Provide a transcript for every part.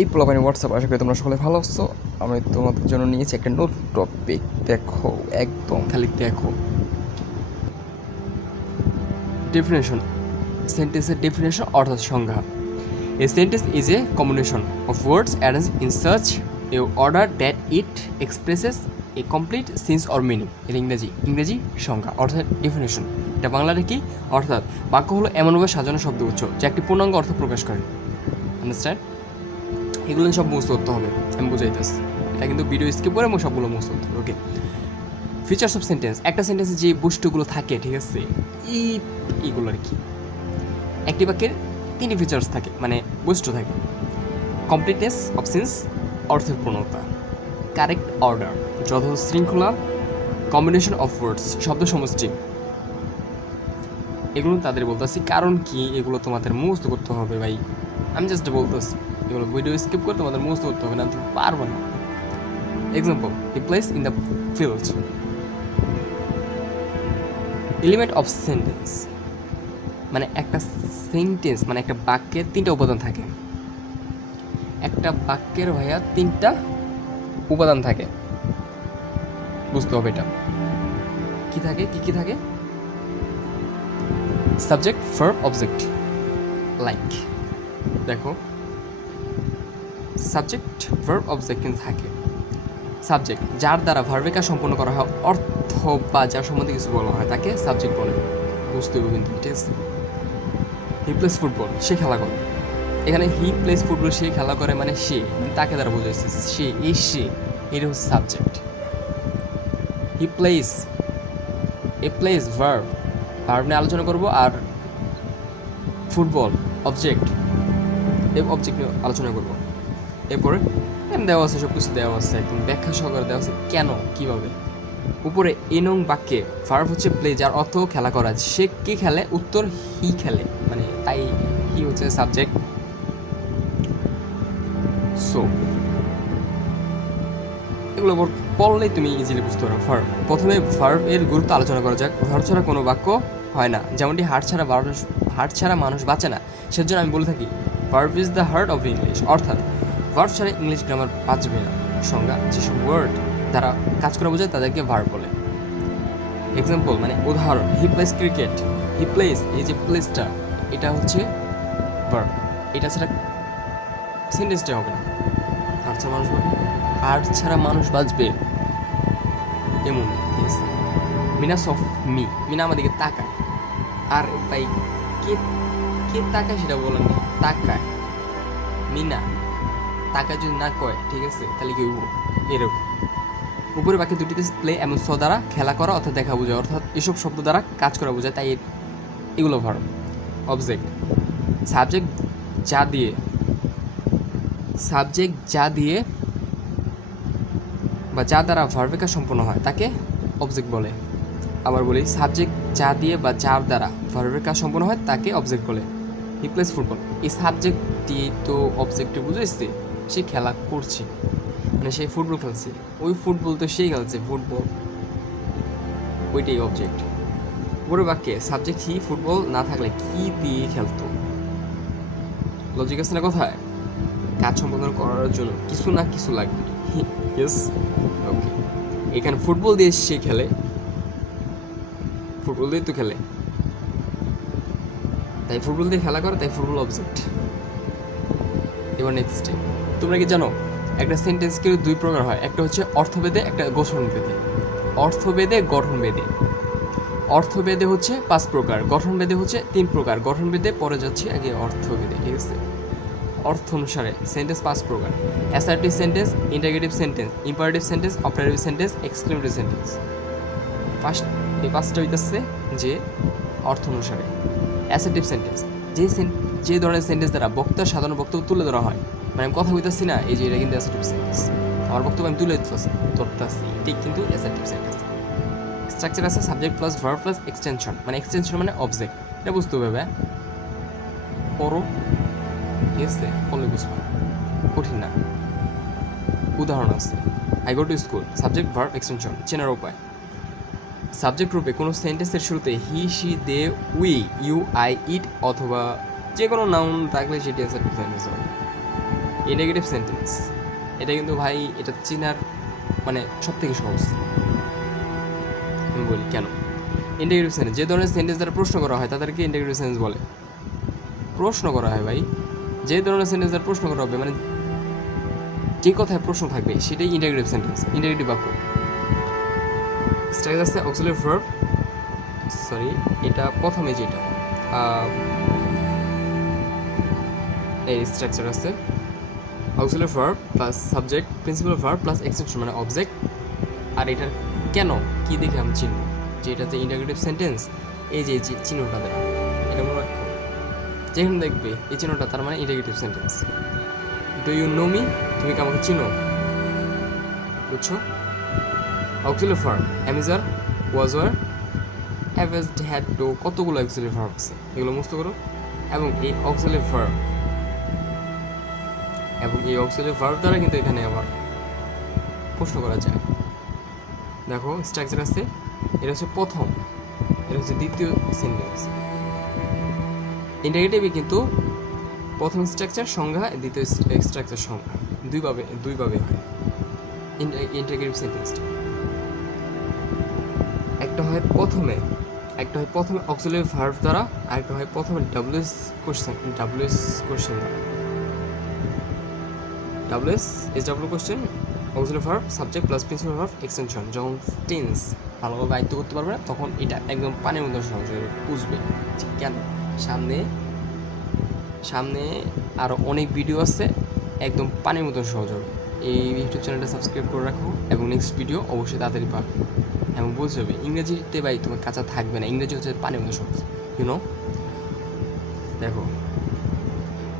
এই পোলাপানি হোয়াটসঅ্যাপ, আশা করি তোমরা সকলে ভালো আছো। আমি তোমাদের জন্য নিয়েছি একটা নতুন টপিক। দেখো, একদম খালি দেখো। ডেফিনেশন, সেন্টেন্সের ডেফিনেশন অর্থাৎ সংজ্ঞা। A sentence is a combination of words arrange in such a order that it expresses A complete sense or meaning. এর ইংরেজি সংজ্ঞা অর্থাৎ ডেফিনেশন। এটা বাংলাটা কি? অর্থাৎ বাক্য হলো এমনভাবে সাজানো শব্দগুচ্ছ যা একটি পূর্ণাঙ্গ অর্থ প্রকাশ করে। আন্ডারস্ট্যান্ড? এগুলো সব মুখস্থ করতে হবে, আমি বুঝাইতেছি। এটা কিন্তু ভিডিও স্কিপ করে আমি সবগুলো মুখস্থ করতে হবে। ওকে, ফিচার্স অফ সেন্টেন্স। একটা সেন্টেন্সে যে বস্তুগুলো থাকে, ঠিক আছে, এইগুলো আর কি। একটি বাক্যের তিনটি ফিচার্স থাকে, মানে বস্তু থাকে। কমপ্লিটনেস অফ সেন্স, অর্থের পূর্ণতা। কারেক্ট অর্ডার, যথাযথ শৃঙ্খলা। কম্বিনেশন অফ ওয়ার্ডস, শব্দ সমষ্টি। এগুলো তাদের বলতেছি কারণ কি এগুলো তোমাদের মুখস্থ করতে হবে ভাই। আমি জাস্ট বলতেছি, এগুলো ভিডিও স্কিপ করে তোমাদের মুখস্থ করতে হবে না, তুমি পারবো না। Example, he plays in the field. Element of sentence, মানে একটা সেন্টেন্স মানে একটা বাক্যের তিনটা উপাদান থাকে। একটা বাক্যের ভাইয়া তিনটা উপাদান থাকে, বুঝতে হবে এটা কি থাকে, কি থাকে। Subject, verb, object. লাইক দেখো, সাবজেক্ট, ভার্ব, অবজেক্ট কিন্তু থাকে। সাবজেক্ট, যার দ্বারা ভার্বের কাজ সম্পন্ন করা হয় অর্থ বা যার সম্বন্ধে কিছু বলা হয় তাকে সাবজেক্ট বলে। বুঝতে হবে কিন্তু, ঠিক আছে। হি প্লেস ফুটবল, সে খেলা করে। এখানে হি প্লেস ফুটবল, সে খেলা করে মানে সে, মানে তাকে দ্বারা বোঝাইছে সে, এই সে, এটা হচ্ছে subject. He plays, a place verb, verb নিয়ে আলোচনা করবো। আর ফুটবল অবজেক্ট, এই অবজেক্ট নিয়ে আলোচনা করবো। এরপরে দেওয়া আছে, সব কিছু দেওয়া আছে, একদম ব্যাখ্যা সহকারে দেওয়া আছে কেন কিভাবে। উপরে এ নং বাক্যে ভার্ব হচ্ছে প্লে, যার অর্থ খেলা করা। সে কে খেলে? উত্তর হি খেলে, মানে তাই হি হচ্ছে সাবজেক্ট। সো এগুলো পড়লেই তুমি ইজিলি বুঝতে পারো। ভার্ব, প্রথমে ভার্ব এর গুরুত্ব আলোচনা করা যাক। ভার্ব ছাড়া কোনো বাক্য হয় না, যেমনটি হার্ট ছাড়া মানুষ বাঁচে না। সেজন্য আমি বলে থাকি verb is the heart of English, অর্থাৎ ভার্ব ছাড়া ইংলিশ গ্রামার বাঁচবে না। সংজ্ঞা, যেসব ওয়ার্ড দ্বারা কাজ করা বোঝায় তাদেরকে ভার্ব বলে। এক্সাম্পল মানে উদাহরণ, he plays cricket. He plays, এই যে প্লেসটা, এটা হচ্ছে ভার্ব। এটা ছাড়া সেন্টেন্সটা হবে না। হার্ট ছাড়া মানুষ বাঁচবে এমন। মিনা অফ মি, মিনা আমার দিকে তাকায়। আর ভাই কে কে তাকায় সেটা বলেন না, তাকায়। মিনা তাকায় যদি না কয়, ঠিক আছে, তাহলে কি এরকম। উপরে বাকি দুটিতে প্লে এবং স দ্বারা খেলা করা অর্থাৎ দেখা বোঝায়, অর্থাৎ এসব শব্দ দ্বারা কাজ করা বোঝায়, তাই এগুলো ভার্ব। অবজেক্ট, সাবজেক্ট যা দিয়ে বা যা দ্বারা ভার্বের কাজ সম্পন্ন হয় তাকে অবজেক্ট বলে। আবার বলি, সাবজেক্ট যা দিয়ে বা যার দ্বারা ভার্বের কাজ সম্পন্ন হয় তাকে অবজেক্ট বলে। হি প্লেস ফুটবল, এই সাবজেক্টটি তো অবজেক্টে বুঝাইছে, সে খেলা করছে, মানে সে ফুটবল খেলছে। ওই ফুটবল তো সেই খেলছে, ফুটবল ওইটাই অবজেক্ট। পুরো বাক্যে সাবজেক্ট হি ফুটবল না থাকলে কি দিয়ে খেলতো? লজিক আছে না কথায়? কাজ সম্পাদন করার জন্য কিছু না কিছু লাগবে। ইয়েস, ওকে। এখানে ফুটবল দিয়ে সে খেলে, ফুটবল দিয়ে তো খেলে, তাই ফুটবল দিয়ে খেলা করে, তাই ফুটবল অবজেক্ট। এবার নেক্সট, তোমরা কি জানো একটা সেন্টেন্স কেউ দুই প্রকার হয়, একটা হচ্ছে অর্থভেদে, একটা গঠনভেদে। অর্থভেদে, গঠনভেদে। অর্থভেদে হচ্ছে 5 প্রকার, গঠনভেদে হচ্ছে 3 প্রকার। গঠনভেদে পরে যাচ্ছে, আগে অর্থভেদে, ঠিক আছে। অর্থ অনুসারে সেন্টেন্স 5 প্রকার: assertive sentence, interrogative sentence, imperative sentence, operative sentence, exclamatory sentence. এই 5টা হইতেছে যে অর্থ অনুসারে। অ্যাসার্টিভ সেন্টেন্স, যে ধরনের সেন্টেন্স দ্বারা বক্তার সাধারণ বক্তব্য তুলে ধরা হয়, মানে আমি কথা বলতেছি না, এই যে এটা কিন্তু অ্যাসার্টিভ সেন্টেন্স, আমার বক্তব্য আমি তুলে ধরতেছি, ঠিক কিন্তু অ্যাসার্টিভ সেন্টেন্স। স্ট্রাকচার আছে subject plus verb plus extension, মানে এক্সটেনশন মানে অবজেক্ট, এটা বুঝতে হবে। পড়ো, ঠিক আছে, পড়লে বুঝবা, কঠিন না। উদাহরণ আছে, I go to school, subject verb extension. চেনার উপায়, সাবজেক্ট রূপে কোনো সেন্টেন্সের শুরুতে he, she, they, we, you, I, it অথবা যে কোনো নাউন থাকলে সেটি অ্যাসার্টিভ সেন্টেন্স হবে। ইন্ডিকেটিভ সেন্টেন্স এটা কিন্তু ভাই এটা চেনার মানে সব থেকে সহজ। আমি বলি কেন ইন্ডিকেটিভ সেন্টেন্স, যে ধরনের সেন্টেন্স দ্বারা প্রশ্ন করা হয় তাদেরকে ইন্ডিকেটিভ সেন্টেন্স বলে। প্রশ্ন করা হয় ভাই, যে ধরনের সেন্টেন্স দ্বারা প্রশ্ন করা হবে মানে যে কথায় প্রশ্ন থাকবে সেটাই ইন্ডিকেটিভ সেন্টেন্স, ইন্ডিকেটিভ বাক্য। স্ট্রাকচার আছে অক্সিলারি ভার্ব, সরি এটা প্রথমে যেটা এই স্ট্রাকচার আছে auxiliary verb plus subject principal verb plus extension মানে অবজেক্ট। আর এটার কেন কি দেখে আমি চিনব যে এটা যে ইন্টিগ্রেটিভ সেন্টেন্স, এই যে চিহ্নটা দেয় এটা মনে রাখো, যেখানে দেখবে এই চিহ্নটা তার মানে integrative sentence. Do you know me, তুমি কি আমাকে চিনো, বুঝছো? Auxiliary verb am is are, was were, have has, had, do, কতগুলো অক্সিলারি ভার্ব আছে এগুলো মুখস্থ করো। এবং এই অক্সিলারি ভার্ব দ্বারা কিন্তু এখানে আবার প্রশ্ন করা যায়। দেখো স্ট্রাকচার আছে, এটা হচ্ছে প্রথম, এটা হচ্ছে দ্বিতীয় সেন্টেন্স। ইন্টিগ্রেটিভে কিন্তু প্রথম স্ট্রাকচার সংজ্ঞা, দ্বিতীয় স্ট্রাকচার সংজ্ঞা, দুইভাবে হয় ইন্টিগ্রেটিভ সেন্টেন্সটা। একটা হয় প্রথমে অক্সিলারি ভার্ব দ্বারা, আরেকটা হয় প্রথমে ডাব্লিউএস কোশ্চেন দ্বারা। W S question, auxiliary verb, subject plus principal verb, extension. যখন টেন্স ভালোভাবে আয়ত্ত করতে পারবে না তখন এটা একদম পানির মধ্যে সহজ বুঝবে কেন। সামনে আরও অনেক ভিডিও আছে, একদম পানির মতো সহজ হবে। এই ইউটিউব চ্যানেলটা সাবস্ক্রাইব করে রাখো এবং নেক্সট ভিডিও অবশ্যই তাড়াতাড়ি পাবে এবং বুঝতে হবে। ইংরেজিতে ভাই তোমার কাঁচা থাকবে না, ইংরেজি হচ্ছে পানির মতো সহজ, ইউনো। দেখো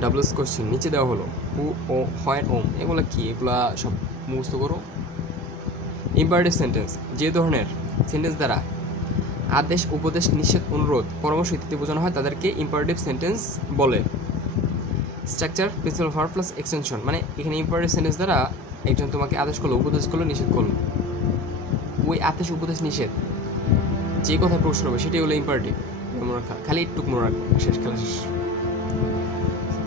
ডাব্লিউএস কোশ্চেন নিচে দেওয়া হলো, হু, ও, হোয়েন, ওম, এগুলো কি, এগুলা সব মুখস্থ করো। ইম্পারেটিভ সেন্টেন্স, যে ধরনের সেন্টেন্স দ্বারা আদেশ, উপদেশ, নিষেধ, অনুরোধ, পরামর্শ ইত্যাদি বোঝানো হয় তাদেরকে ইম্পারেটিভ সেন্টেন্স বলে। Structure principal verb plus extension, মানে এখানে ইম্পারেটিভ সেন্টেন্স দ্বারা একজন তোমাকে আদেশ করলো, উপদেশ করলো, নিষেধ করলো, ওই আদেশ, উপদেশ, নিষেধ যে কথায় প্রশ্ন হবে সেটাই হলো ইম্পারেটিভ। মনে রাখা, খালি একটু মনে রাখবো, শেষ খেলা শেষ।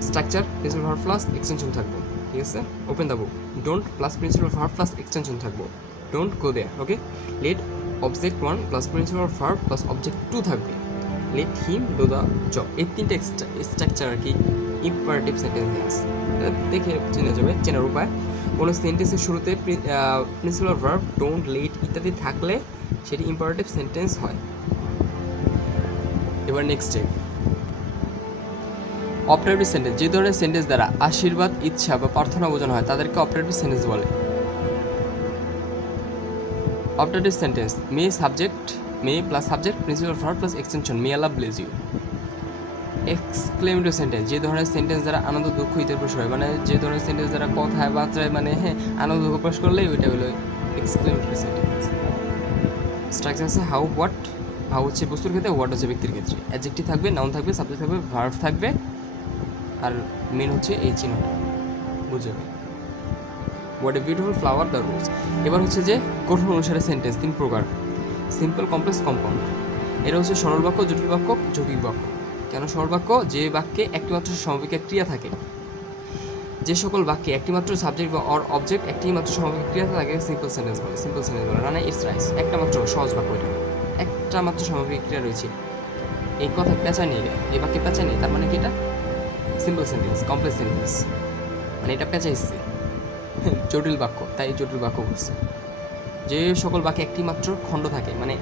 Structure principal verb plus extension থাকবে, ঠিক আছে। Open the book, don't plus principal verb plus extension থাকবো, don't go there, okay. Let object 1 plus principal verb plus object 2 থাকবে, let him do the job. এই তিনটে স্ট্রাকচার আর কি imperative sentence. দেখে চেনা যাবে, চেনার উপায় কোনো সেন্টেন্সের শুরুতে প্রিন্সিপাল ভার্ব, ডোন্ট, লেট ইত্যাদি থাকলে সেটি ইম্পারেটিভ সেন্টেন্স হয়। এবার নেক্সট স্টেপ, অপারেটিভ সেন্টেন্স, যে ধরনের সেন্টেন্স দ্বারা আশীর্বাদ, ইচ্ছা বা প্রার্থনা বোঝানো হয় তাদেরকে অপারেটিভ সেন্টেন্স বলে। Operative sentence, may subject, may plus subject principal verb plus extension, may Allah bless you. Exclamatory sentence, যে ধরনের সেন্টেন্স দ্বারা আনন্দ, দুঃখ ইত্যাদি প্রকাশ হয়, মানে যে ধরনের সেন্টেন্স দ্বারা কথায় বার্তায় মানে আনন্দ দুঃখ প্রকাশ করলে ওইটা হলো এক্সক্লেমেটরি সেন্টেন্স। স্ট্রাকচার আছে হাউ, হোয়াট, হাউ হচ্ছে বস্তুর ক্ষেত্রে, হোয়াট হচ্ছে ব্যক্তির ক্ষেত্রে। অ্যাডজেক্টিভ থাকবে, নাউন থাকবে, সাবজেক্ট থাকবে, ভার্ব থাকবে, আর মেন হচ্ছে এই চিহ্নটা বুঝে। What a beautiful flower the rose. এবার হচ্ছে যে গঠন অনুসারে সেন্টেন্স 3 প্রকার, সিম্পল, কমপ্লেক্স, কম্পাউন্ড। এটা হচ্ছে সরল বাক্য, জটিল বাক্য, যৌগিক বাক্য। কেন সরল বাক্য? যে বাক্যে একটিমাত্র সমবেগে ক্রিয়া থাকে। যে সকল বাক্যে একটিমাত্র সাবজেক্ট বা অর অবজেক্ট একটিমাত্র সমবেগে ক্রিয়া থাকে সিম্পল সেন্টেন্স বলে। সিম্পল সেন্টেন্স বলে মানে ইটস রাইস, একটা মাত্র সহজ বাক্য, এটা একটা মাত্র সমবেগে ক্রিয়া রয়েছে। এই কথা পেঁচায় নেই, এই বাক্যে পেঁচায় নেই, তার মানে কি এটা সিম্পল সেন্টেন্স। কমপ্লেক্স সেন্টেন্স মানে এটা পেঁচাইছে, জটিল বাক্য, তাই জটিল বাক্য বলছে। যে সকল বাক্যে একটি মাত্র খণ্ড থাকে, মানে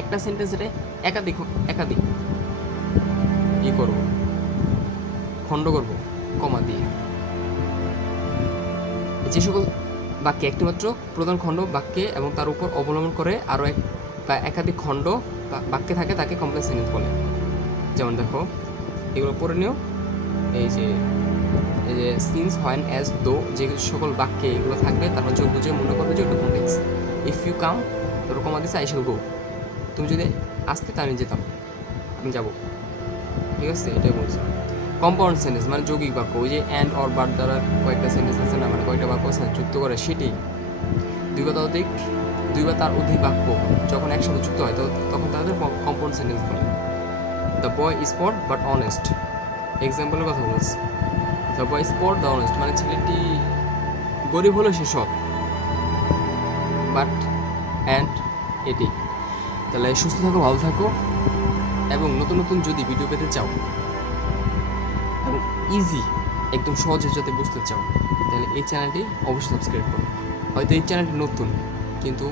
একটা সেন্টেন্সে একাধিক ই করব, খণ্ড করব কমা দিয়ে। যে সকল বাক্যে একটি মাত্র প্রধান খণ্ড বাক্যে এবং তার উপর অবলম্বন করে আরও এক বা একাধিক খণ্ড বাক্যে থাকে তাকে কমপ্লেক্স সেন্টেন্স বলে। যেমন দেখো এগুলো পড়ে নিও, এই যে সিন্স, হোয়েন, অ্যাজ, দো, যে সকল বাক্যে এগুলো থাকবে তারপর চোখ বুঝে মনে করবে যে ওটা কমপ্লেক্স। ইফ ইউ কাম, তোর কমা দিচ্ছে আই শ্যাল গো, তুমি যদি আসতে তা আমি যেতাম, আমি যাবো, ঠিক আছে, এটাই বলছি। কম্পাউন্ড সেন্টেন্স মানে যৌগিক বাক্য, ওই যে অ্যান্ড অর বাট দ্বারা কয়েকটা সেন্টেন্স আছে না, মানে কয়েকটা বাক্য যুক্ত করে, সেটি দুই বা তার অধিক বাক্য যখন একসাথে যুক্ত হয় তখন তাদের কম্পাউন্ড সেন্টেন্স বলে। The boy is spot but honest, এক্সাম্পলের কথা বলছি। The boy spot the honest, মানে ছেলেটি গরিব হলেও সে সৎ, বাট অ্যান্ড এটি। তাহলে সুস্থ থাকো, ভালো থাকো, এবং নতুন নতুন যদি ভিডিও পেতে চাও এবং ইজি একদম সহজে যাতে বুঝতে চাও, তাহলে এই চ্যানেলটি অবশ্যই সাবস্ক্রাইব করো। হয়তো এই চ্যানেলটি নতুন, কিন্তু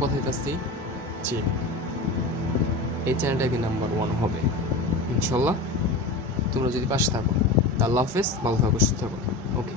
কথা হইতেছি যে এই চ্যানেলটা কি নাম্বার 1 হবে ইনশাল্লাহ, তোমরা যদি পাশে থাকো। আল্লাহ হাফেজ, ভালো থাকো, সুস্থ থাকো। ওকে।